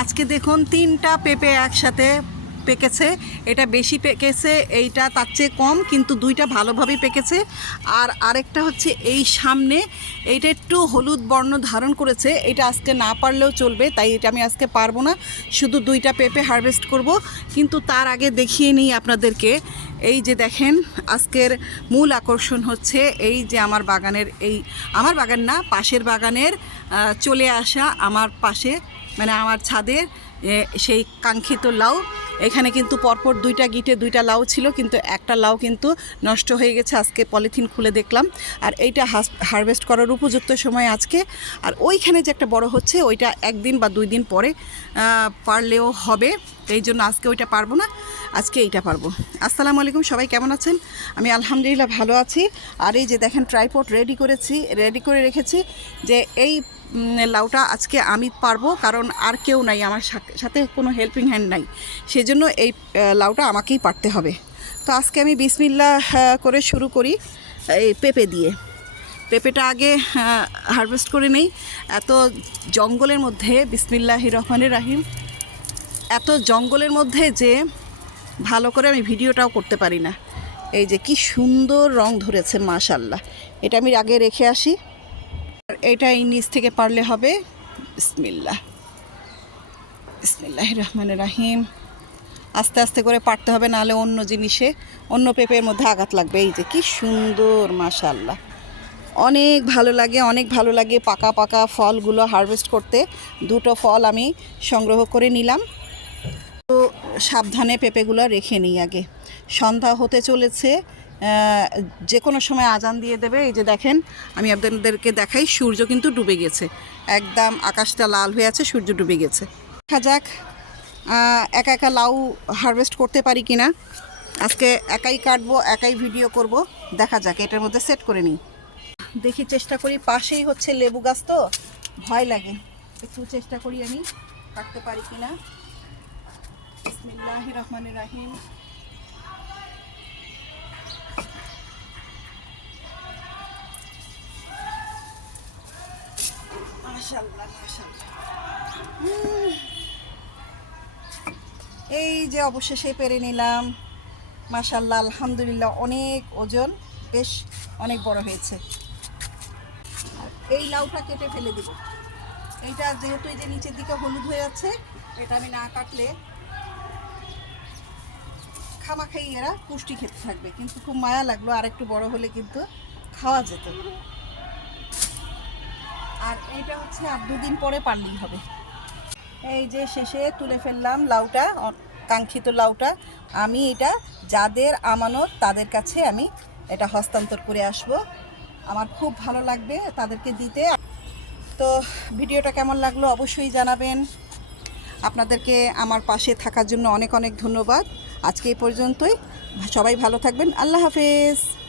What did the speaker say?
আজকে দেখুন তিনটা পেঁপে একসাথে পেকেছে। এটা বেশি পেকেছে, এইটা তার চেয়ে কম, কিন্তু দুইটা ভালোভাবেই পেকেছে। আর আরেকটা হচ্ছে এই সামনে, এইটা একটু হলুদ বর্ণ ধারণ করেছে। এটা আজকে না পারলেও চলবে, তাই এটা আমি আজকে পারব না। শুধু দুইটা পেঁপে হারভেস্ট করব, কিন্তু তার আগে দেখিয়ে নিই আপনাদেরকে। এই যে দেখেন, আজকের মূল আকর্ষণ হচ্ছে এই যে আমার বাগানের এই, আমার বাগান না, পাশের বাগানের চলে আসা আমার পাশে মানে আমার ছাদের সেই কাঙ্ক্ষিত লাউ। এখানে কিন্তু পরপর দুইটা গিটে দুইটা লাউ ছিল, কিন্তু একটা লাউ কিন্তু নষ্ট হয়ে গেছে। আজকে পলিথিন খুলে দেখলাম। আর এইটা হারভেস্ট করার উপযুক্ত সময় আজকে। আর ওইখানে যে একটা বড় হচ্ছে, ওইটা একদিন বা দুই দিন পরে পারলেও হবে। এই জন্য আজকে ওইটা পারব না। আজকে এইটা পারব। আসসালামু আলাইকুম, সবাই কেমন আছেন? আমি আলহামদুলিল্লাহ ভালো আছি। আর এই যে দেখেন ট্রাইপড রেডি করেছি রেডি করে রেখেছি যে এই লাউটা আজকে আমি পারব, কারণ আর কেউ নাই, আমার সাথে কোনো হেল্পিং হ্যান্ড নাই। সেজন্য এই লাউটা আমাকেই পারতে হবে। তো আজকে আমি বিসমিল্লা করে শুরু করি, এই পেঁপে দিয়ে। পেঁপেটা আগে হারভেস্ট করে নেই। এত জঙ্গলের মধ্যে বিসমিল্লাহ রহমানের রাহিম, এত জঙ্গলের মধ্যে যে ভালো করে আমি ভিডিওটাও করতে পারি না। এই যে কি সুন্দর রং ধরেছে মাশাল্লাহ এটা আমি আগে রেখে আসি। আর এটা এই নিচ থেকে পারলে হবে। বিসমিল্লাহ। বিসমিল্লাহ রহমানের রাহিম। আস্তে আস্তে করে পারতে হবে, নাহলে অন্য জিনিসে, অন্য পেঁপের মধ্যে আঘাত লাগবে। এই যে কি সুন্দর মাশাল্লাহ অনেক ভালো লাগে, অনেক ভালো লাগে পাকা পাকা ফলগুলো হারভেস্ট করতে। দুটো ফল আমি সংগ্রহ করে নিলাম। তো সাবধানে পেঁপেগুলো রেখে নিই আগে। সন্ধ্যা হতে চলেছে যে কোনো সময় আজান দিয়ে দেবে। এই যে দেখেন, আমি আপনাদেরকে দেখাই, সূর্য কিন্তু ডুবে গেছে। একদম আকাশটা লাল হয়ে আছে, সূর্য ডুবে গেছে। দেখা যাক একা একা লাউ হারভেস্ট করতে পারি কিনা। আজকে একাই কাটবো, একাই ভিডিও করব। দেখা যাক, এটার মধ্যে সেট করে নিই। দেখি, চেষ্টা করি। পাশেই হচ্ছে লেবু গাছ তো, ভয় লাগে। একটু চেষ্টা করি আমি, কাটতে পারি কিনা। বিসমিল্লাহ রহমান রাহিম। এই যে অবশেষে পেরে নিলাম। মাশাল্লাহ আলহামদুলিল্লাহ অনেক ওজন, বেশ অনেক বড় হয়েছে। এই লাউটা কেটে ফেলে দিব। এইটা যেহেতু এই যে নিচের দিকে হলুদ হয়ে যাচ্ছে এটা আমি না কাটলে খামাখাই এরা পুষ্টি খেতে থাকবে। কিন্তু খুব মায়া লাগল আর একটু বড় হলে কিন্তু খাওয়া যেত। আর এইটা হচ্ছে আর দুদিন পরে পারলেই হবে। এই যে শেষে তুলে ফেললাম লাউটা কাঙ্ক্ষিত লাউটা। আমি এটা যাদের আমানত, তাদের কাছে আমি এটা হস্তান্তর করে আসব। আমার খুব ভালো লাগবে তাদেরকে দিতে। তো ভিডিওটা কেমন লাগল অবশ্যই জানাবেন। আপনাদেরকে আমার পাশে থাকার জন্য অনেক অনেক ধন্যবাদ। আজকে এই পর্যন্তই। সবাই ভালো থাকবেন। আল্লাহ হাফেজ।